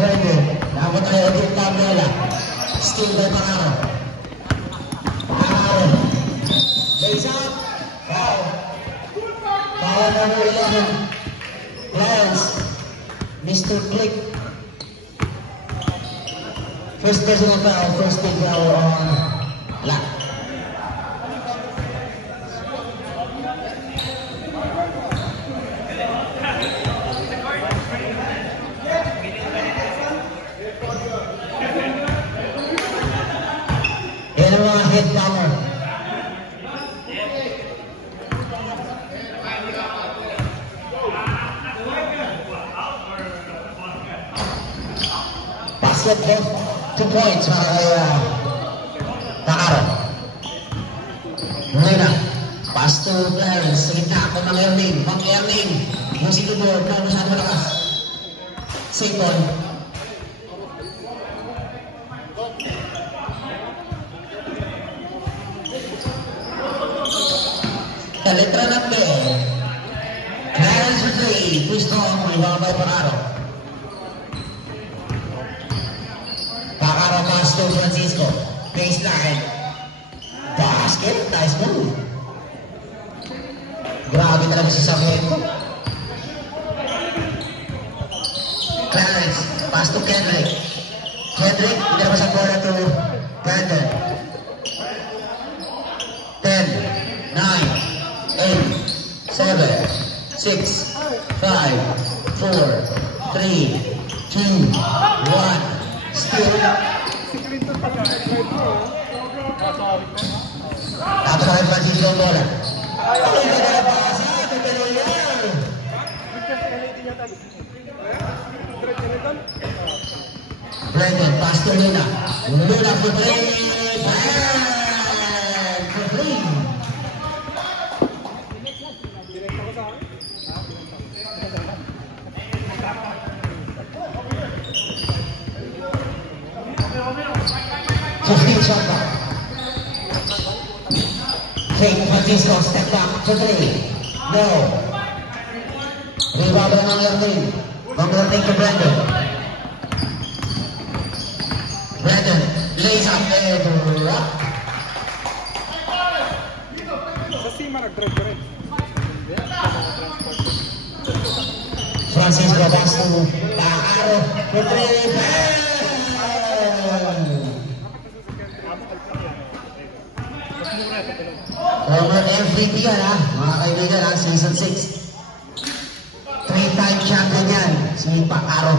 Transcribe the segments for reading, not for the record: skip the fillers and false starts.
Brandon. Dapat tayo ulit ang bola. Still by Pacaro. Pacaro. Face up. Foul. Foul number 11. Clarence. Mr. Click. First personal foul, first big foul on Black. Yan ang mga head counter. Basketball. 2 points para kay Pacaro. Ngayon na, pass to Clarence. Sa gitna ako ng Erling. Mag-Erling. Yung sigurboard na masyado malakas. Save on. Sa letra ng B. Clarence for 3. Too strong. May mga by Pacaro. Pacaro pass to Francisco. Baseline. Basket. Nice move. Grabe talaga si Sarmiento. Clarence. Pass to Kendrick. Kendrick. Hindi naman sa bola to Brandon. 10, 9, 8, 7, 6, 5, 4, 3, 2, 1. Still. Tapos kay Francisco ang bola. Ay, nagdala pa kasi. Tutuloy yan. Brandon, pass to Luna. Luna for 3. Bang! For 3. Shot back. Fake Francisco, step back to 3. No. Rebound ng Erling. Pag-working to Brandon. Brandon lays up and rock. Francisco pass to Pacaro for 3. Former MVP yan ha, mga kaibigan ha, season 6. 3-time champion yan, si Pacaro.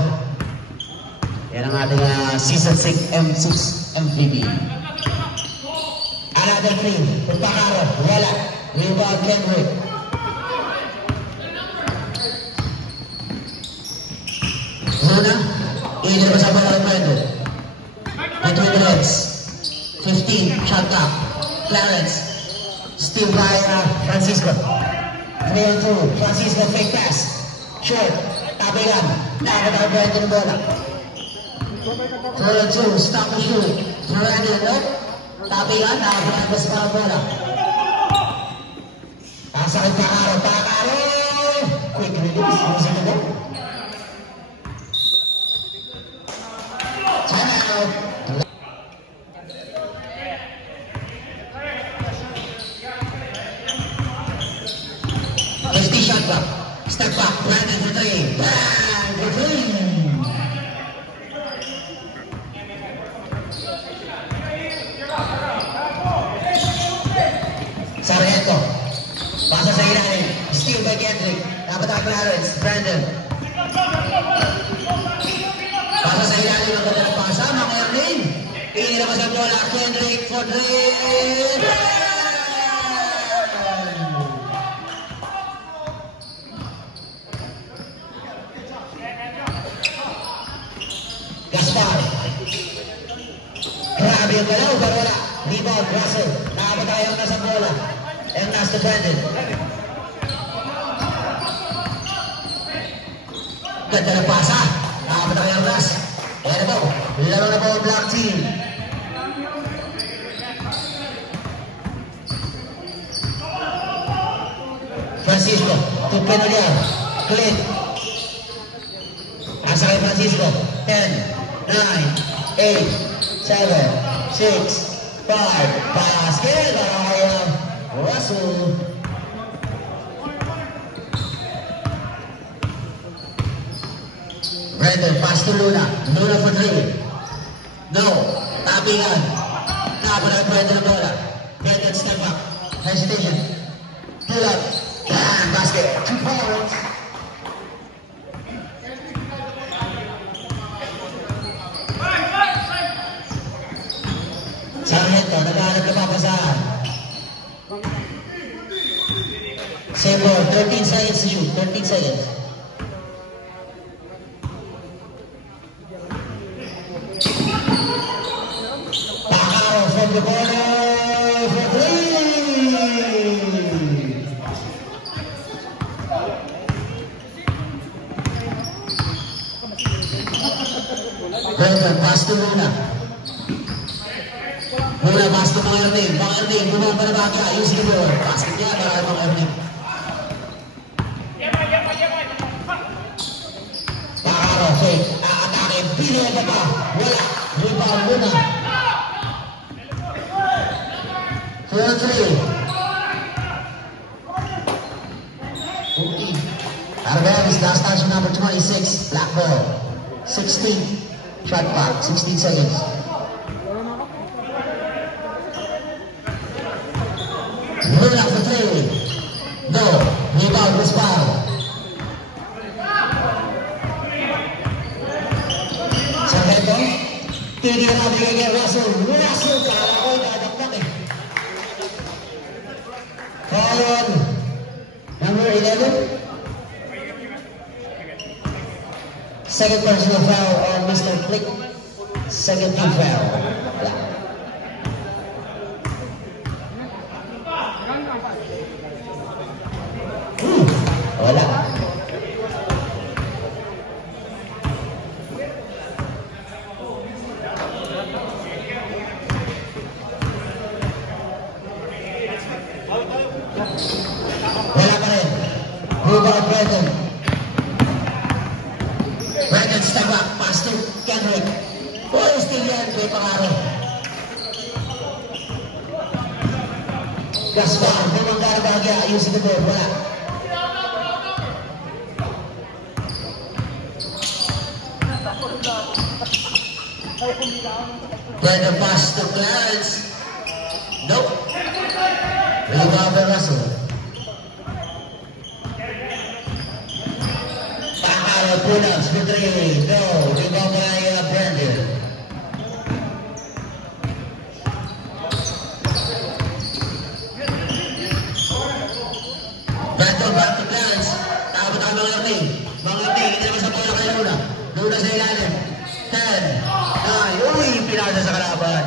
Yan ang ating season 6 M6 MVP. Another 3 for Pacaro, wala. Rebound Kendrick. Luna, inilabas sa bala ng Brandon. Between the legs. 15, shot clock. Clarence. Still by Francisco. 3-2. Francisco fake pass. Short. Tabigan. Dapat ang Brandon bola. 3-2. Stop the shoot. Brandon, no? Tabigan. Dapat ang bas para bola. Nasa kay Pacaro. Pacaro! Quick release. Music to go. Timeout. Shot back. Step back. Brandon for 3. Bang! For 3. Sarmiento. Pasa sa ilalim. Steal by Kendrick. Dapat ang Clarence. Brandon. Pasa sa ilalim ang kanilang pasa. Mga Erling. Inilabas ang bola. Kendrick for 3. Grabe yung galaw, pero wala. Rebound, Russell. Nakapatayo na sa bola. And that's the Brandon. Ganda na pasa. Nakapatayo ang Russ. Ayan na po. Laro na po ang Black Team. Francisco. Tukin ulit. Clint. Nasa kay Francisco. Francisco. 10, 9, 8, 7, 6, 5. Basket by Russell. Brandon, pass to Luna. Luna for 3. No. Tapingan. Nakapalag Brandon ang bola. Brandon step up. Hesitation. Pull up. And basket. 2 points. Sargento, naghahanap na papasahan. Same ball. 13 seconds to shoot. 13 seconds. From the corner for 3. Brandon, pass to Luna. Luna, pass to Mang Erning. Mang Erning, bumang pa na baka. Ayusin the ball. Basket niya para Mang Erning. Pakaro, fake. Aatake. Pinay pa pa. Wala. Rebound Luna. 4-3. Arvelis, last touch number 26. Black ball. 16. Shot clock. 16 seconds. Luna for 3. No. Rebound was foul. Sargento. Tini na bigay kay Russell. Russell ka. Ako dadakdak eh. Foul number 11. Second personal foul on Mr. Flick. Second team foul. Wala. Wala pa rin. Rebound Brandon. Brandon step back. Pass to Kendrick. Boy, still yan. May Pakaro. Gaspar. Bumangga na bagay. Ayusin the ball. Wala. Brandon pass to Clarence. Nope. Rebound by Russell. Pakaro pull-ups for 3. No. Rebound by Brandon. Brandon back to Clarence. Takot-takot Mang Erning. Mang Erning, hindi naman sa bola kay Luna. Luna sa ilalim. 10, 9, uy, pinasa sa kalaban.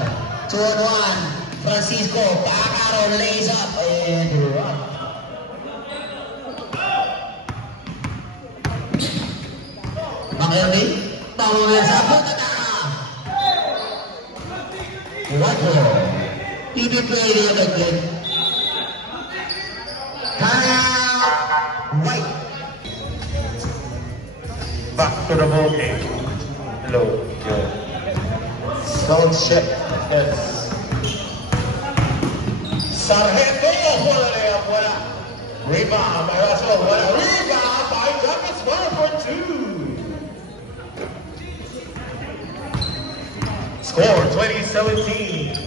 2-on-1, Francisco, Pakaro, lays up, and run. Mang Erning, tawag sa pagkataka. What the? PPP niya agad. Right. Back to the ball game. Hello, yo. Sound check. Yes. Sargento, wala na yan, wala. Rebound by Russell, wala. Rebound by Douglas, 1 for 2. Score 2017.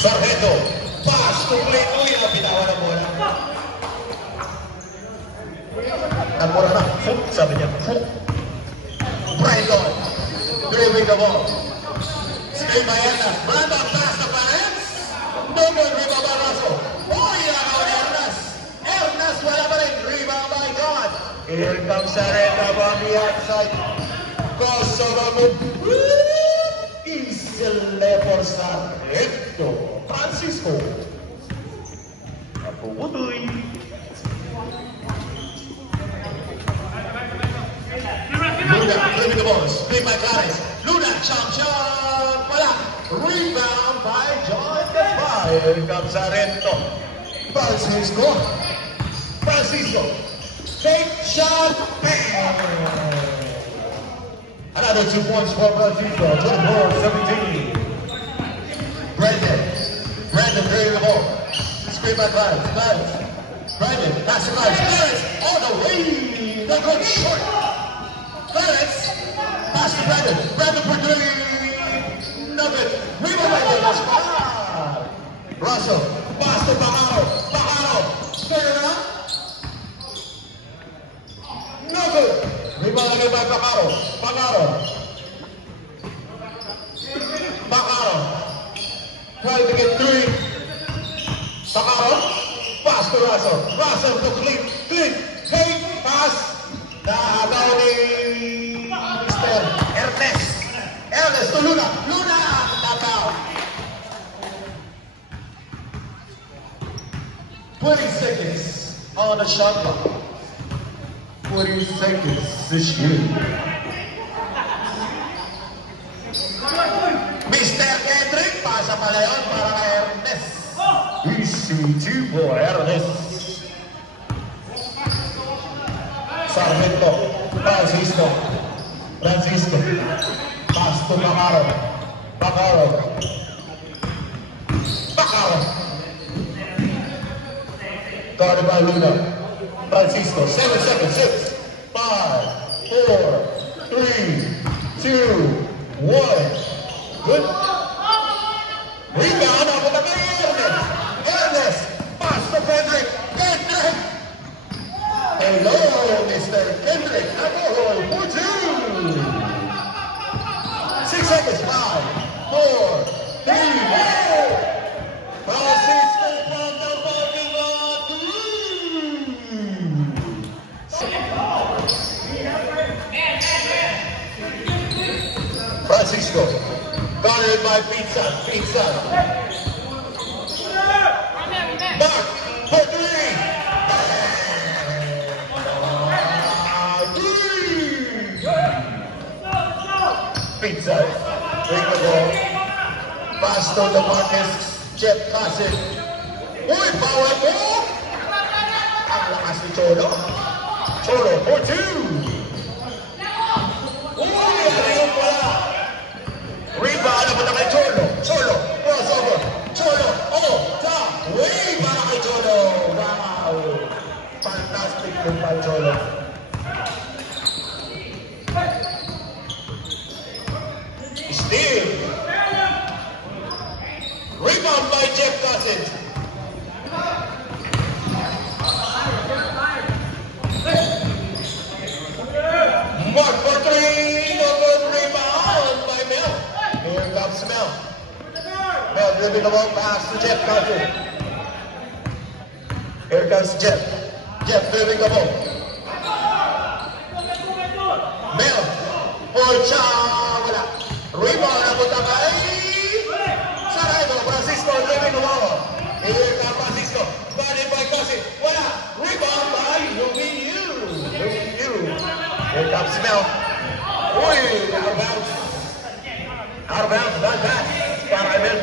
Sargento, pass to play to yung napitawan ng bola. Ang bola na, foot, sabi niya, foot. Brandon, driving the ball. Stay by Ernas, Brandon, pass to Clarence. No good, rebound by Russell. Oh, ilagaw ni Ernas. Ernas, wala pa rin, rebound by God. Here comes Sargento on the outside. Kosovo, Isle por Sargento. Francisco. Apubutoy. Luna, flipping the balls. Played by Clarence. Luna, chomp, chomp. Wala. Rebound by John Defy. Here comes Arento. Francisco. Take shot. Bam. Another 2 points for Francisco. 24-17. Brandon carrying the ball. Screen by Clarence. Brandon, pass to Clarence. Clarence all the way. No good, short. Clarence, pass to Brandon. Brandon for three. No good. Rebound by Davis. Russell, pass to Bacaro. Turn around. No good. Rebound again by Bacaro. Trying to get three. Bacaro. Pass to Russell. Russell to Clint. Hey, pass. Nahagaw ni Mr. Ernest to Luna. Nakaw. 20 seconds on the shot clock. 20 seconds to shoot. Mr. Kendrick, pasa pala yun para kay Ernest. Easy 2 for Ernest. Sarmiento, Francisco. Pass to Bacaro. Guarded by Luna. Francisco, 7 seconds, 6, 5, 4, 3, 2, 1. Good. Rebound off of the Ernest. Pass to Kendrick. Hello, Mr. Kendrick. Alcohol for 2. 6 seconds. 5, 4, 3, 2. Francisco from the parking lot. Francisco. Guarded by Pizza. Mark for 3. Pizza. Take the ball. Pass to the Marcus. Jeff Cassett. Uy, bawal mo! Ang lakas ni Cholo. Cholo for 2. Uy, ayun pala. Rebound na kay Cholo. Crossover. Cholo. Top. Way para kay Cholo. Wow. Fantastic move by Cholo. Steal. Rebound by Jeff Cassett. Mark for 3. No good rebound by Mel. Here comes Mel. Mel dribbling the ball pass to Jeff Cassett. Here comes Jeff. Jeff dribbling the ball. Mel. Wala. Rebound na punta kay Saraibo. Francisco dribbling the ball. Here comes Francisco. Guarded by Cassett. Wala. Rebound by Lumiu. Here comes Mel. Uy, out of bounds. Not bad. Para Mel.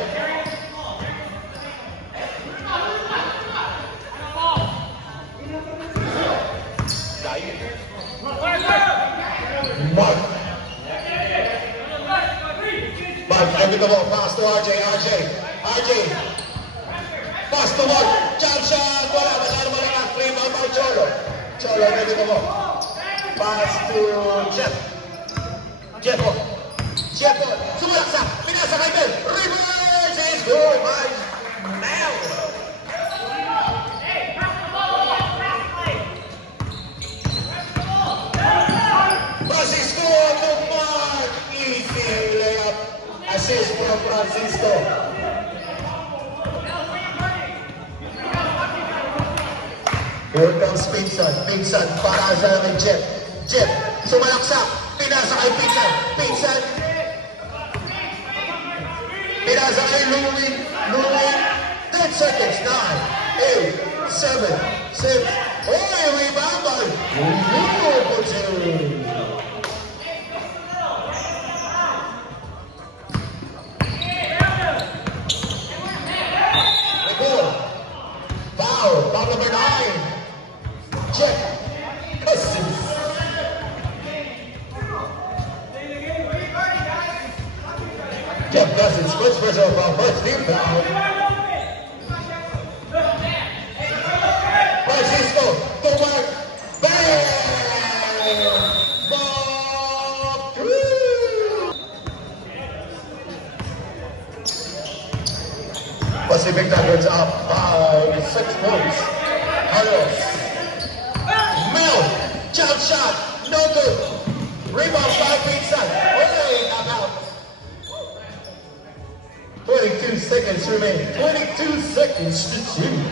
Mark. Dribbling the ball. Pass to RJ. Pass to Mark. Jump shot. Wala. Masyado malakas. Rebound by Cholo. Dribbling the ball. Pass to Jeff. Sumalaksa. Pinasa kay Mel. Reverse is good by Mel. Francisco to Mark. Easy layup. Assist from Francisco. Here comes Pinsan. Para sa Jeff. Sumalaksa. Pinasa kay Pinsan. Pinasa kay Louie. 10 seconds. 9, 8, 7, 6. Oh, rebound by Louie. Jeff Cousins puts pressure on first team foul. Francisco, go back, bang! Ball through! Pacific Tigers up by 6 points. Carlos. Mel, jump shot, no good. Rebound by Pizza. Only about 22 seconds remaining. 22 seconds to shoot.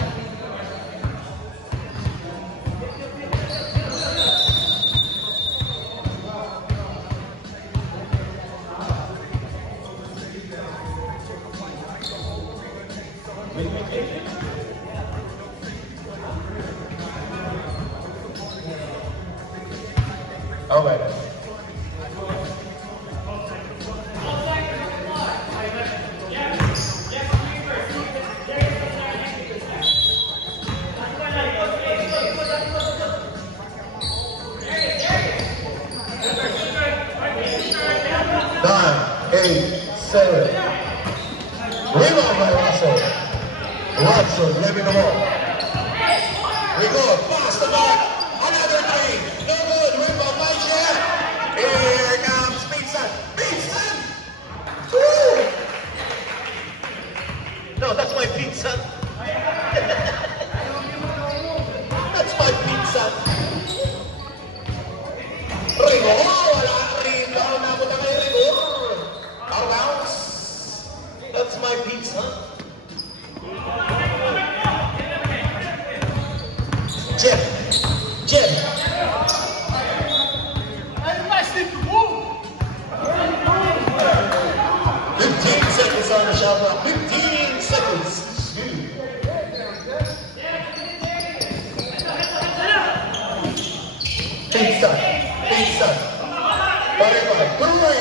All right. Nine, 8, 7. Rebound by Russell. Russell living the ball. We go fast the mark. Another three. No good. Rebound by Jeff. Here comes Beatson. Beatson. Woo! No, that's my pizza. That's my pizza. Rigor. Wala Rigor. Nabot na kayo Rigor. Out bounce. That's my pizza. Jeff. 15 seconds on the shot clock. 15 seconds. Pizza. Bye-bye.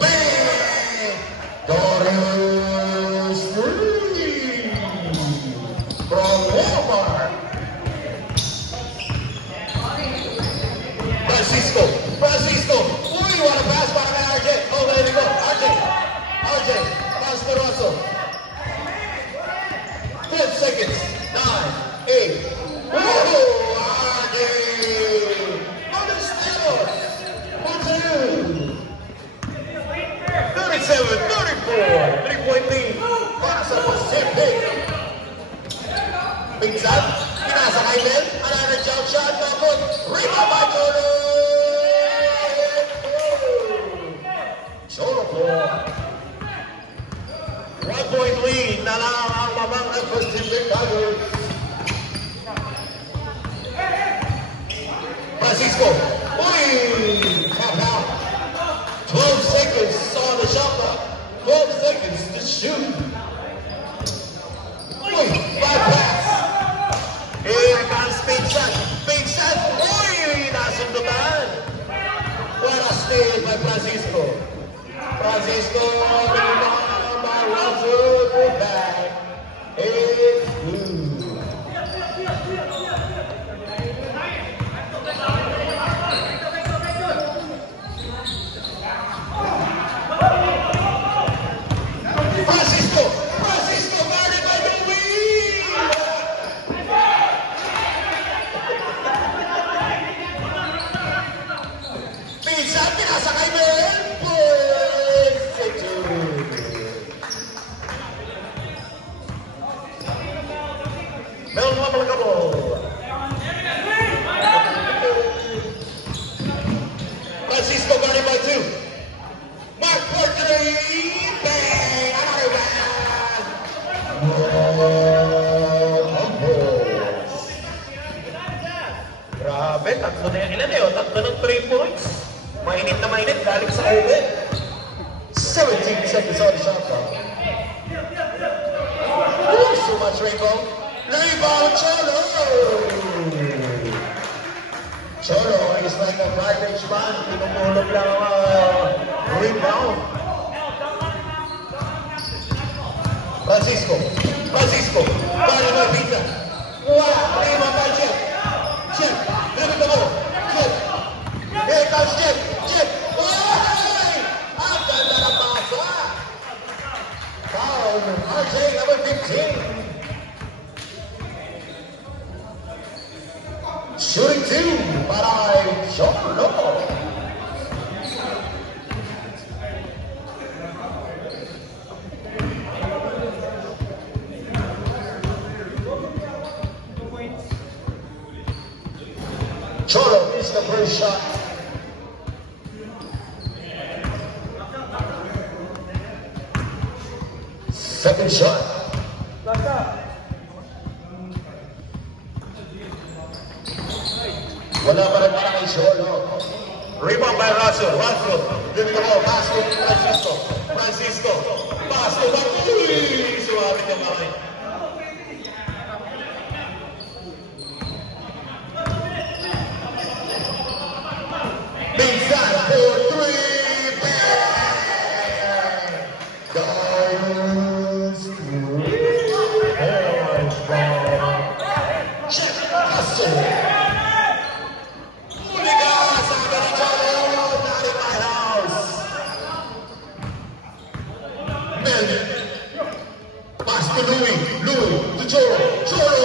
Bang! Dorius 3 from Walmart. Francisco. Uy, what a pass by RJ. Oh, there we go. RJ. Pass to Russell. 10 seconds. 9, 8. Whoa, RJ. On the steals. 37, 34. 3-point lead. Pass up was Pacific. Big shot. Pinasa kay Ben. Another jump shot. No good. Rebound by Jordan. Shoulder floor. 1-point lead na lang ang mamang ng Pacific Tigers. Francisco. Uy! Tap out. 12 seconds on the shot clock. 12 seconds to shoot. Uy! Bypass. Here comes Pizza. Uy! Nasundutan. What a steal by Francisco. Rebound by Russell. Go back. It's blue. Francisco guarded by Louis. Pizza, pinasa kay Mel. Mel naman talaga mo. Francisco guarded by 2. Mark for 3. Bang! Another one. Grabe, tatlo na yung ilan eh. Tatlo ng 3 points. Mainit na mainit, galing sa oven. 17 seconds on the shot clock. So much rainbow. Rebound, Cholo is like a garbage man. Pinupulog lang rebound. Francisco. Para na Pizza. Wala. Rebound by Jeff. Living the ball. Here comes Jeff. Ay! Ang ganda ng pasa. RJ, number 15. Shooting 2 para Cholo. Cholo missed the first shot. Second shot. Wala pa rin para kay Cholo. Rebound by Russell. Russell. Giving the ball. Pass to Francisco. Francisco. Pass to Bakuli. Suwari ka mamay. Big shot for 3. Bang! Goes through. Check. Hustle. Pass to Louis to Cholo,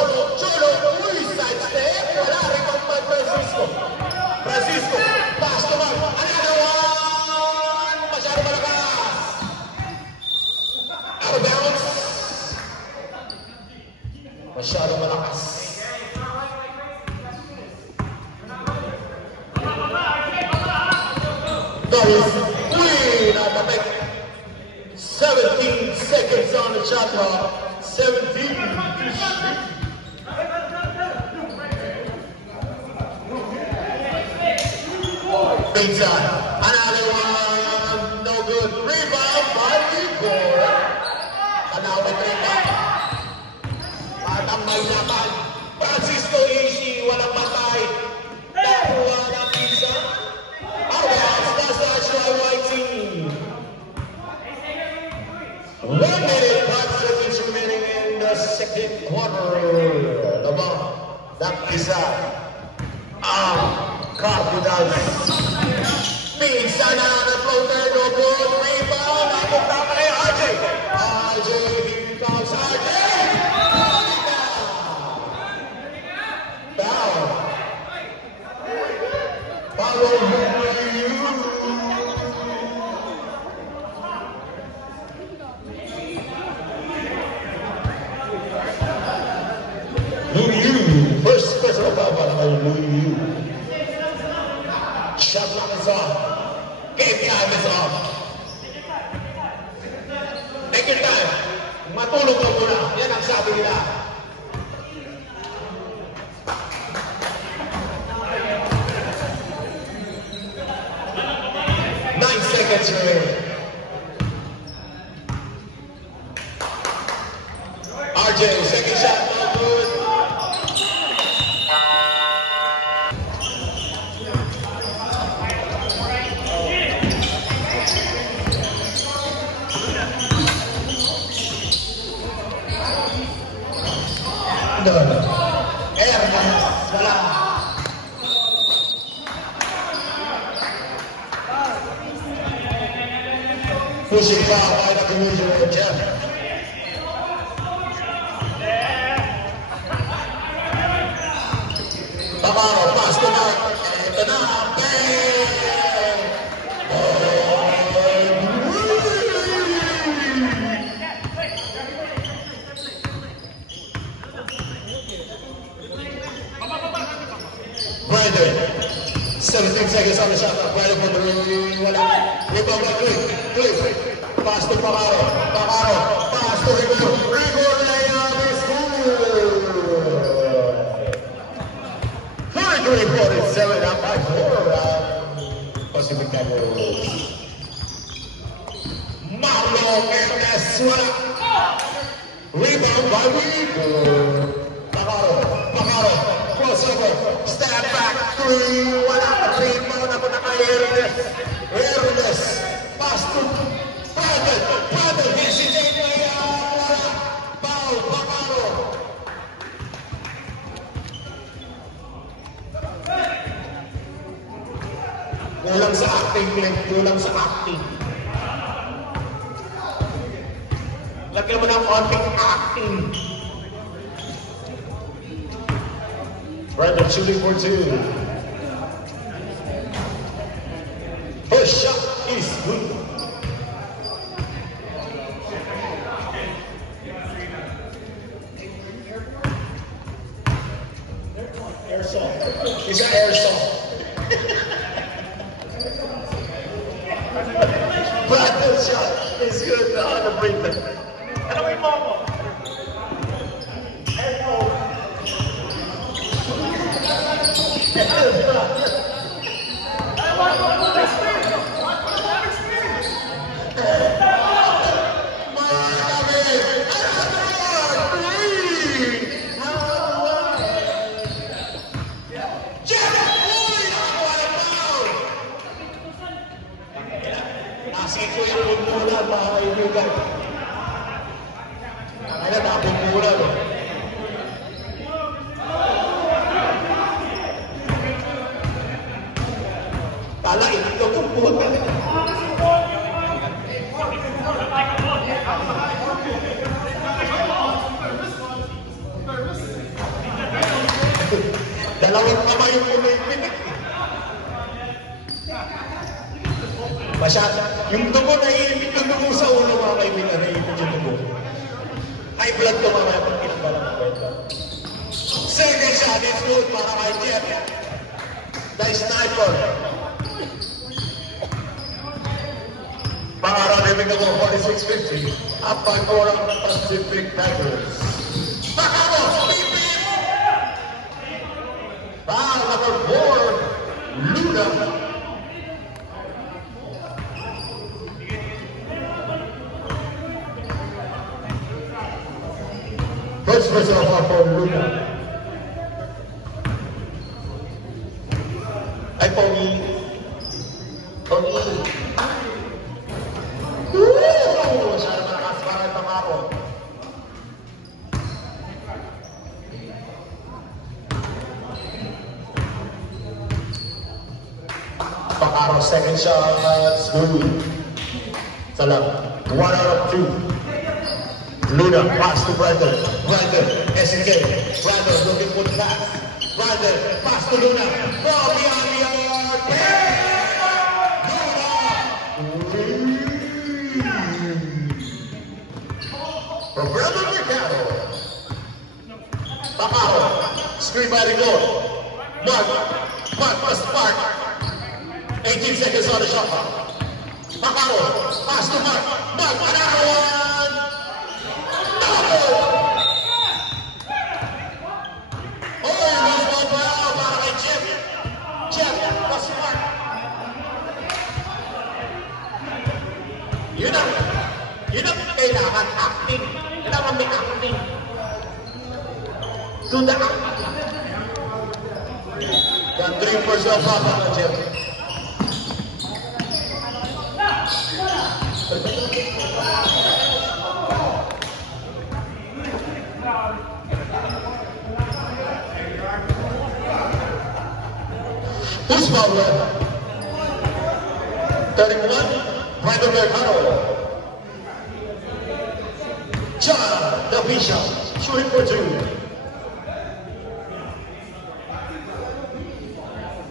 Louis side step, wala rebound by Francisco, pass to Mark, another one, masyado malakas, out of bounds, masyado malakas. Dawes, napatay. 17 seconds on the shot clock. 17 to shoot. Big time. Another one. No good. Rebound by Igor. Another rebound. Patambay naman. Francisco Ishii. Walang patay. Nakuha ng pizza. That's the actual white team. 1 minute, 5 seconds remaining in the second quarter. The ball, that is Carpudals. Pizza na the floater, no good. Rebound, napunta pa kay RJ. RJ, here comes RJ. Foul. Follow you. First personal foul by Louis. Shot clock is off. Game time is off. Take your time. Matulog ka muna. Yan ang sabi nila. Nine seconds remaining. RJ, second shot, no good. Wala. Pushing foul by the commissioner, Jeff. Tamaro, pass to Mark. Ito na, bang! Brandon, 17 seconds on the shot clock. Brandon for the wala. Rebound by Cliff. Pass to Pacaro. Pass to Rigor. Rigor layup is good. 43-47 up by 4 Pacific Cowboys. Marlon Ernest wala. Rebound by Rigor. Pacaro. Crossover, step back, 3, wala pa, rebound ako na kay Ernest, pass to Brandon, hesitate na yan, foul, Pacaro. Kulang sa acting, kulang sa acting. Lagyan mo ng konting acting. Brandon shooting for 2. First shot is good. Airsoft. It's an airsoft. Brandon's shot is good. On the break. Ano may momo? Kasi ko yung muna, mga kaibigan. Ay na, tapos muna, no? Tala, hindi ko kung puta. Dalawang kamay yung pinag. Masyado. Yung dugo na iipit yung dugo sa ulo, mga kaibigan, naiipit yung dugo. High blood to mga pag pinagbalang ng kwento. Second shot is good para kay Jeff. The sniper. Pangarapin ako 46-50. Up by 4 ang Pacific Tigers. Pakamo! Pipip! Foul number 4, Luna. First personal foul for Luna. Ay, Pogi. Pogi. Woo! Sana malakas para ang Pakaro. Pakaro, second shot. Good. Salam. 1 out of 2. Luna, pass to Brandon. Brandon, SK. Brandon looking for the pass. Brandon, pass to Luna. Ball beyond the arc. From Brandon Mercado. Pakaro, screen by the goal. Mark must mark. 18 seconds on the shot clock. Pakaro, pass to Mark. Mark, another one. Yun ang kailangan acting. Kailangan may acting. To the acting. Got 3 for yourself out on the Jeff. Who's foul left? 31, Brandon Mercado. John, the Bishop, shooting for 2.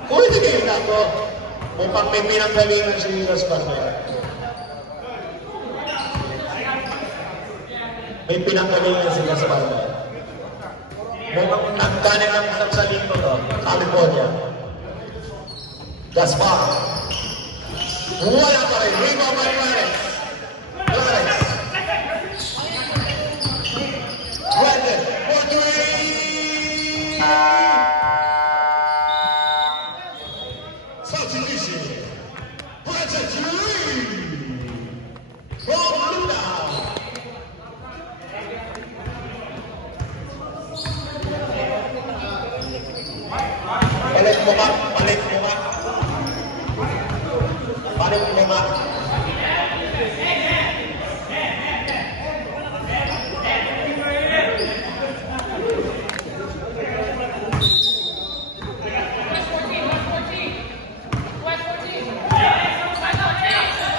Kung ito game na ito, mukhang may pinanggalingan si Gaspar na yan. May pinanggalingan si Gaspar na yan. Mukhang ang kanilang nagsaling ko to, California. Gaspar. Wala pa rin. Rebound by Clarence. Brandon for 3. Substitution. Brandon 3. From Luna. Balik mo ba? Balik mo ba? Balik mo ba?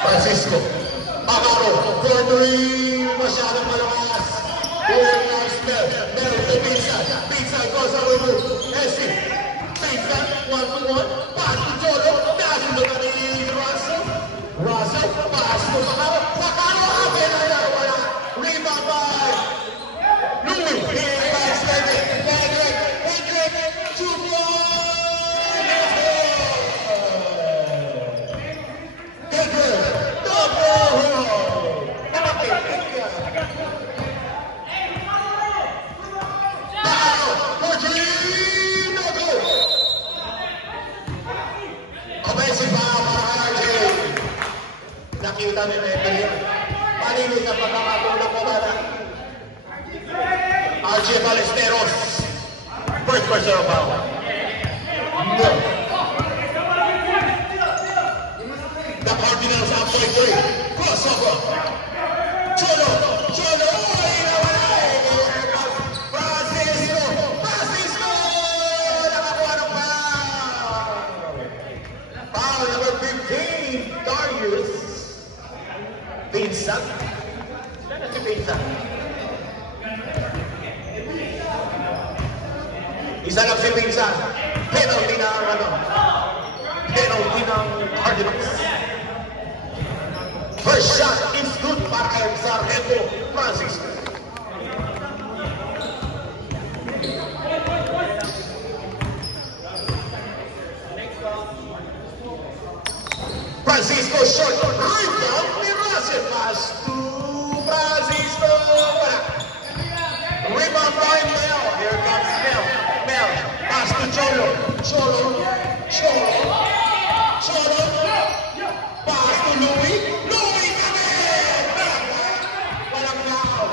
Francisco Pakaro for 3. masyadong malakas. Here comes Mel. Mel to Pizza. Pizza goes away to Essie. Pizza, 1-1. Pass to Cholo. Nasundo na ni Russell. Russell, pass to Pacaro. Pacaro, happy na na. Wala. Rebound by Louis. Here comes Hendrick. Hendrick. 2-1. Nakita ni Hendrick. Malinis na pagkakatulong mo ba na? RJ Ballesteros. First personal foul. No. The Cardinals up by 3. Crossover. Cholo. Cholo. Here comes Francisco. Francisco. Nakakuha ng foul. Foul number 15. Darius. Pinsa. Saan si Pinsa? Isa lang si Pinsa. Penalty ng penalty ng Cardinals. First shot is good para kay Sargento Francisco. Francisco short. Rebound ni Russell. Pass to Francisco. Rebound by Mel. Here comes Mel. Mel. Pass to Cholo. Cholo. Cholo. Cholo. Pass to Louis. Louis kami! Walang foul.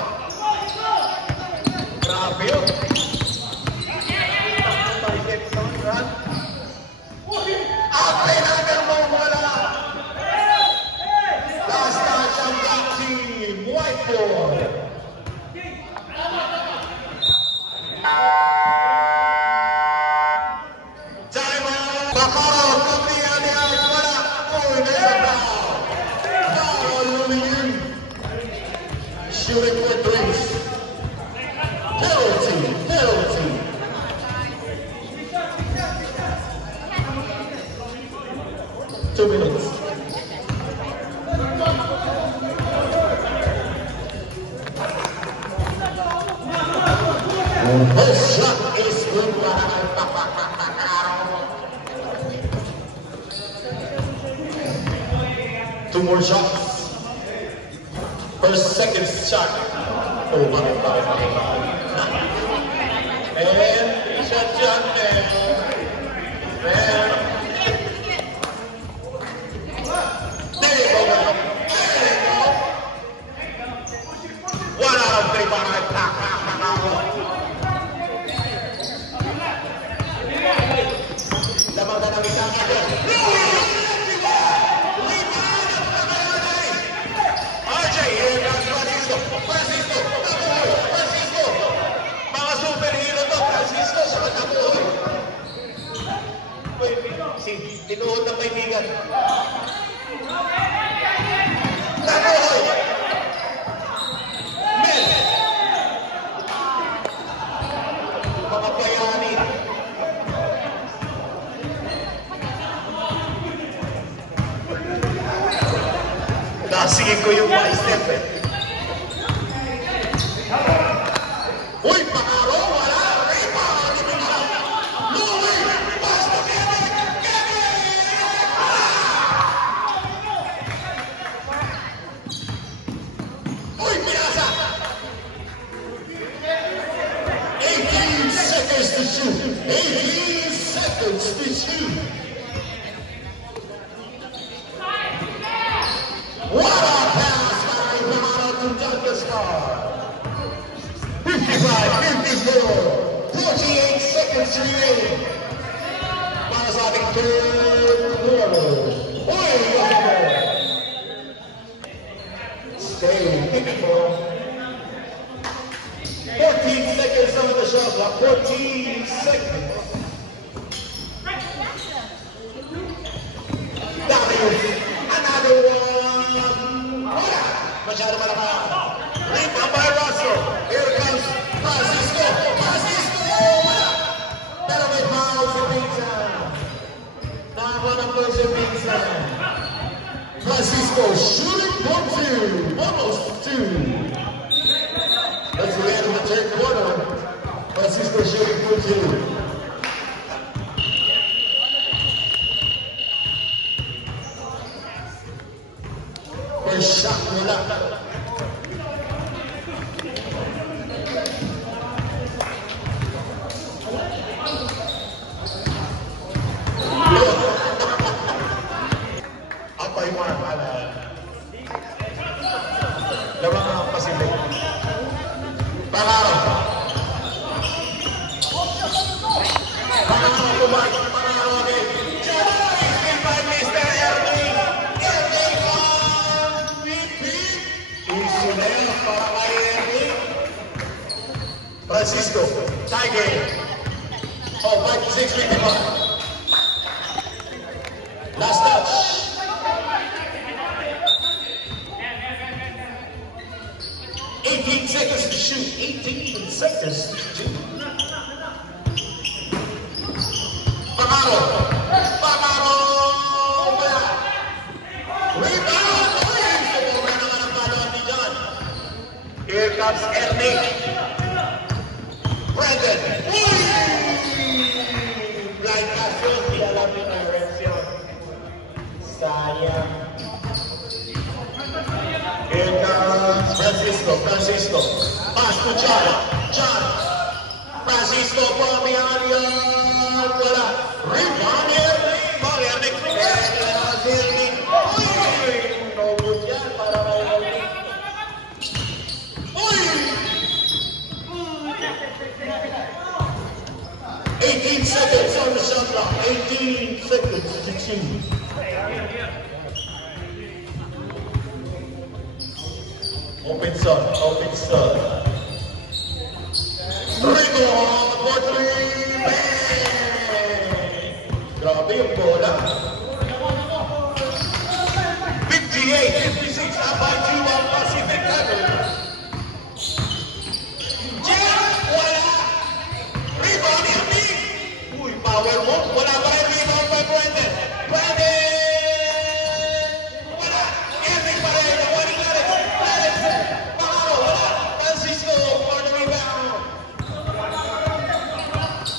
Grabe yun. Ape natin mo wala. Last touch ang black team. Whiteboard. Time out. Pacaro. Kapriyan ni Art. Wala. Oh, never foul. Foul. Louis. Shooting for threes. Penalty. Penalty. Two minutes. First shot is good para kay Pacaro. Two more shots. First, second shot. Oh, bakit. And shot. And there you go. One out of three para kay Pacaro. Lamang na ng isang ito. RJ, here comes Francisco. Francisco, tapuhoy. Francisco. Mga superhero to. Francisco, sa tapuhoy. Tinuod ng kaibigan. Tapuhoy. Mel. Mga bayani. Nasigin ko yung mga step eh. Uy, Pacaro, wala! Rebound! Louis! Pass to Kevin! Uy, pinasa! 18 seconds to shoot! 18 seconds to shoot! What a pass by Pacaro to Douglas Carr. 55-54. 48 seconds remaining. Para sa ating third quarter. Uy, stay pivotal. 14 seconds on the shot clock. 14 seconds. Darius, another one. Masyado malakas. Rebound by Russell. Here comes Francisco. Francisco! Pero may foul si Vincent. Nakakuha ng foul si Vincent. Francisco shooting for two. Almost two. That's the end of the third quarter. Francisco shooting for two. First shot wala. Apa yung mga pala? Lawang ang Pacific. Pangaro. Pangaro kumain. Pangaro again. Joy! By Mr. Erling. Erling on repeat. Isunel para kay Erling. Francisco. Tie game. Oh, 5-6-55. Last touch. 18 seconds to shoot. 18 seconds to shoot. Pangaro. Pangaro. Rebound. Here comes Erling. Brandon. Blind pass yun. Di alam yung direction. Sayang. Here comes Francisco. Francisco. Pass to John. John. Francisco from behind you. Wala. Rebound Erling. Ball Erling. Erling. No good yan para kay Erling. 18 seconds on the shot clock. 18 seconds to choose. Open sun, open sun. Rebound for three. Grabe yung bola. 58-56. Up by 2 on Pacific level. Rebound Erling. Uy, power move. Wala pa rin rebound by Brandon. Brandon! Wala. Erling pa rin. Wala ka rin. Pangaro. Wala. Francisco for the rebound.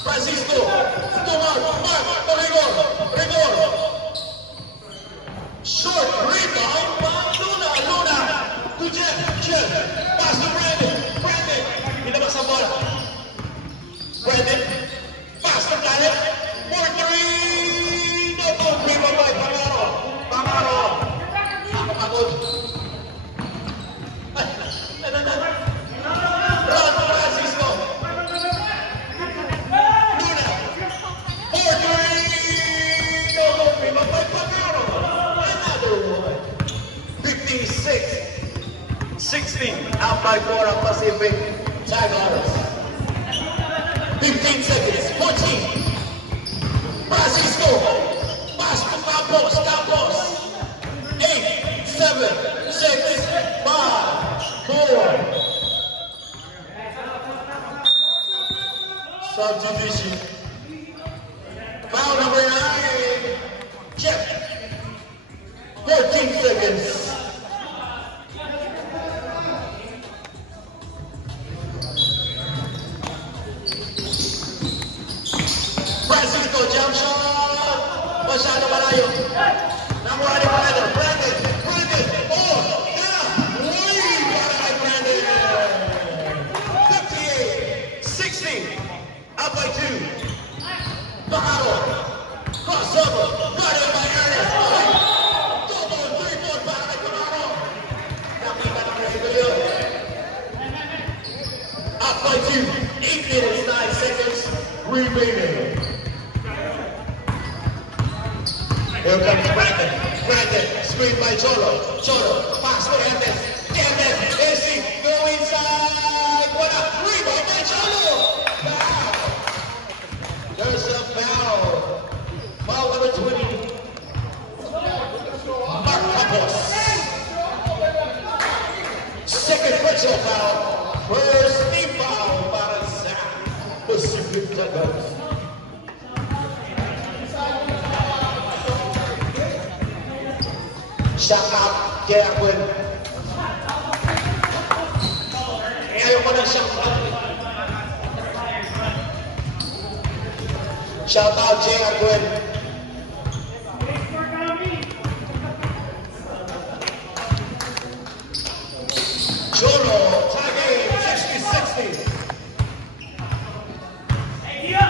Francisco. To Mark. Mark. To Rigor. Rigor. Short rebound by Luna. Luna. To Jeff. Jeff. Pass to Brandon. Brandon. Pinabas ang bola. Brandon. Pass to Garrett. For three. No good. Rebound by Pangaro. Pangaro. Nakapagod. Run to Francisco. Luna. For three. No good. Rebound by Pangaro. Another one. 56-16. Out by 4 on Pacific Tigers. 15 seconds. 14. Francisco. Pass to Campos. Campos. 8, 7, 6, 5, 4. Subdivision. Foul number 9. Check. 14 seconds. Francisco jump shot. Masyado malayo. Nakuha ni Brandon. Brandon. Brandon. Oh, yeah. Uy, para kay Brandon. 58-16. Up by 2. Pangaro. Crossover. Brandon by Ernest. Double 3-4 para kay Pangaro. Nakita na rin ito yun. Up by 2. 8 minutes, 9 seconds remaining. Here comes Brandon. Brandon, screen by Cholo. Cholo, pass to Hernandez. Hernandez, AC, go inside. What up? Rebound by Cholo. Foul. There's a foul. Foul number 20. Mark Campos. 6 second personal foul. First team foul para sa Pacific Dragons. Shot out, Jacquin. Ayaw ko ng shot out. Shout out, Jacquin. Jolo, tie game, 60-60.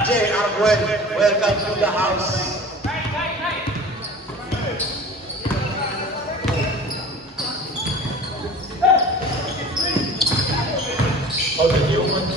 Jay Arguen, welcome to the house. Oh, the new one.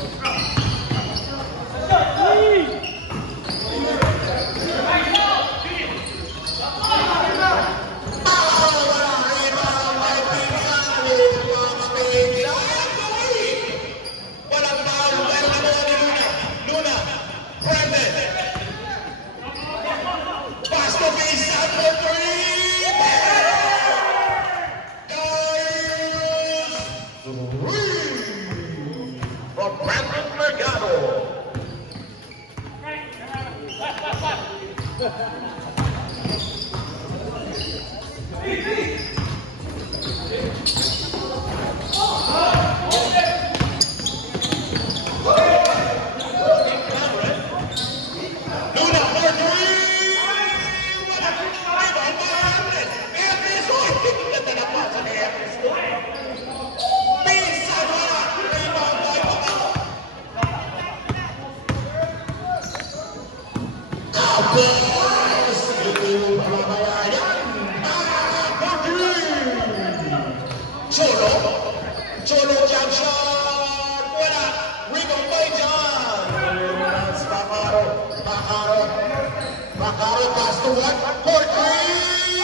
Cholo jump shot, wala, rebound by John. Bacaro pass to one, for three.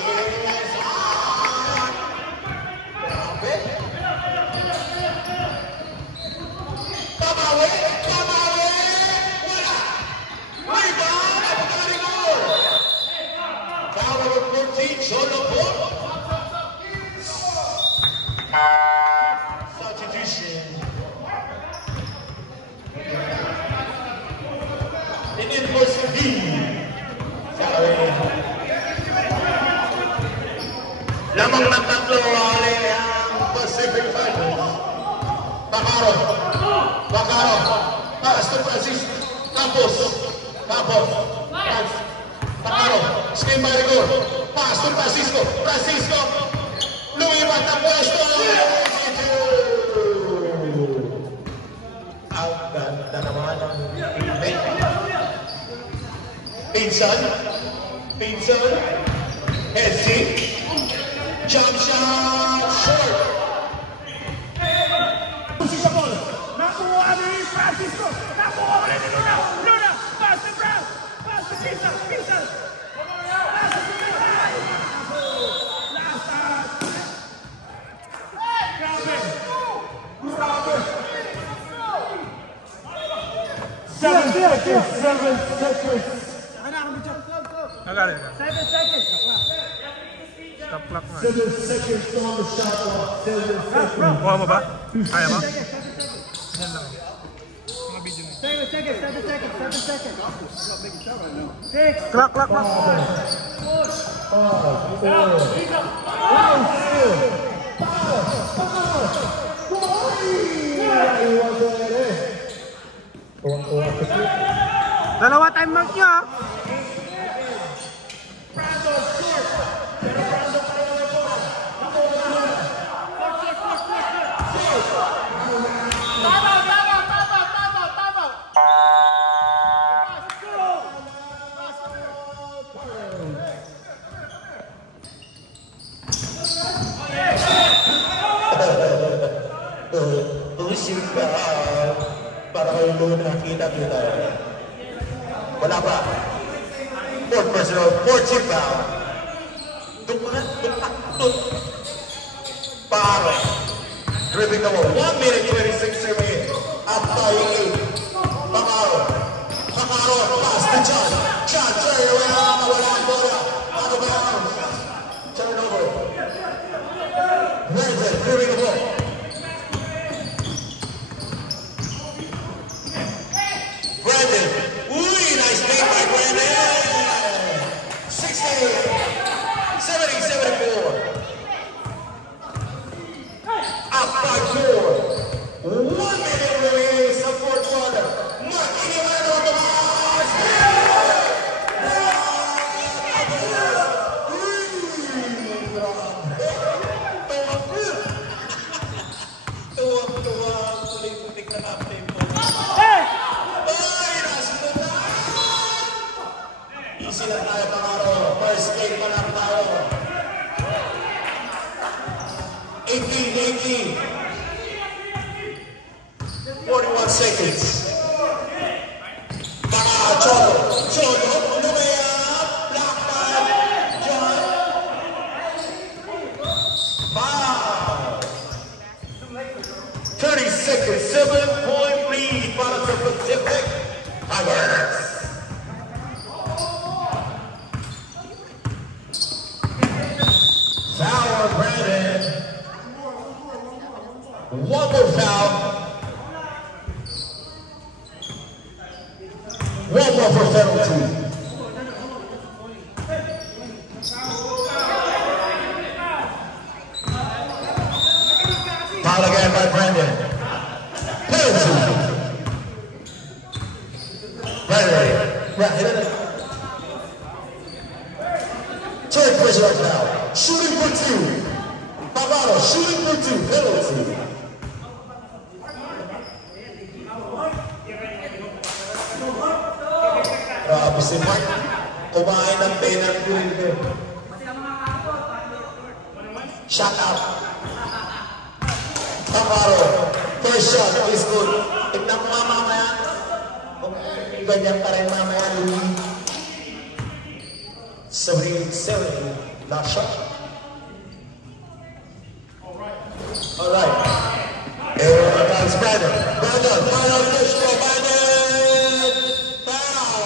Yes, Babawi, wala, rebound, Apagarigo. Foul number 14, Cholo Port. Substitution. In first D. Lamang ng tatlo ang Pacific Finals. Bacaro. Pass to Francis. Campos. Bacaro. Scheme by Rigor. Pass to Francisco. Lumipat ang pwesto. Ang ganda naman ang Pinsan. Hesi. Jump shot. Short. Nakuha ni Francisco. Nakuha ulit ni Luna. Pass to Brown. Pass to Pinsan. Seven seconds. I got it. 7 seconds. Stop clock. 7 seconds on the shot clock. 7 seconds. Kuha mo ba? Kaya mo? Yan lang. Mga video mo. 7 seconds. 6. Clock. 5, 4. Dalawa time mark niya. Usir ka para kayo Luna, kita. Wala pa. Fourth personal, 14 foul. Paro. Dribbling the ball. 1 minute 26 remain. Up by 8. Bacaro. Pass to John. Turn around. Wala ang bola. Out of bounds. Turnover. 18. 41 seconds. Cholo, Lumea, Blackman, John. Foul. 30 seconds, 7-point lead para sa Pacific Tigers. Foul on Brandon. One more foul. One more for penalty. Foul again by Brandon. Penalty. Right. Turn pressure right now. Shooting for 2. Pavaro shooting for 2. Penalty. Grabe si Mark. Kumain ng penalty rin. Shot out. Pavaro. First shot is good. Tignan mo mamaya. Ganyan pa rin mamaya. 70. Last shot. Alright. Here comes Brandon. Final push for Brandon. Foul.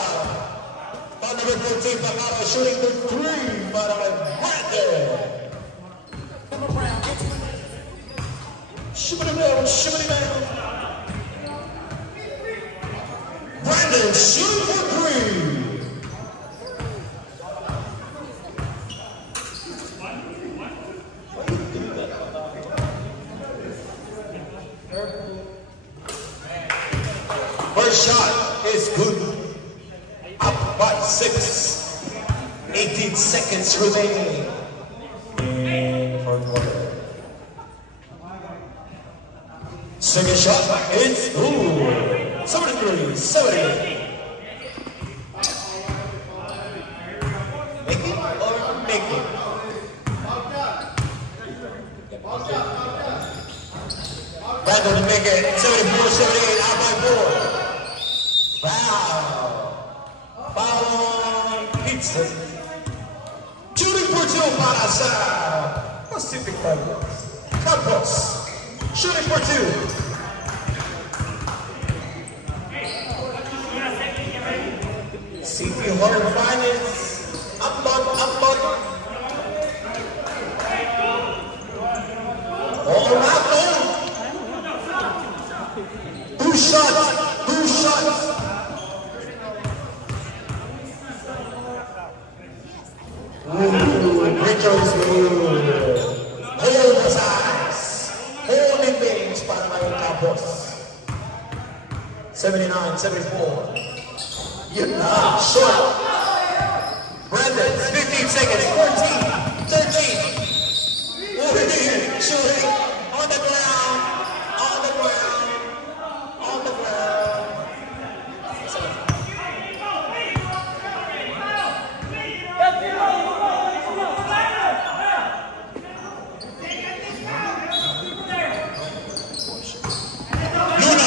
Foul number 14, Pavaro shooting for 3 para kay Brandon. Shimmy down. Brandon shooting for 3. First shot is good. Up by 6. 18 seconds remaining. Second shot is good. 73. Make it or make it? Brandon to make it. 74-78. Out by 4. Foul on Pizza. Shooting for 2 para sa Pacific Tigers. Campos. Shooting for 2. CP Hard Finance. Upload. Oh, Marco. 2 shots. Richards good. Hold the size. Holding things para kay Campos. 79-74. You're not short. Brandon, 15 seconds. 14, 13. Shooting. On the ground. Luna.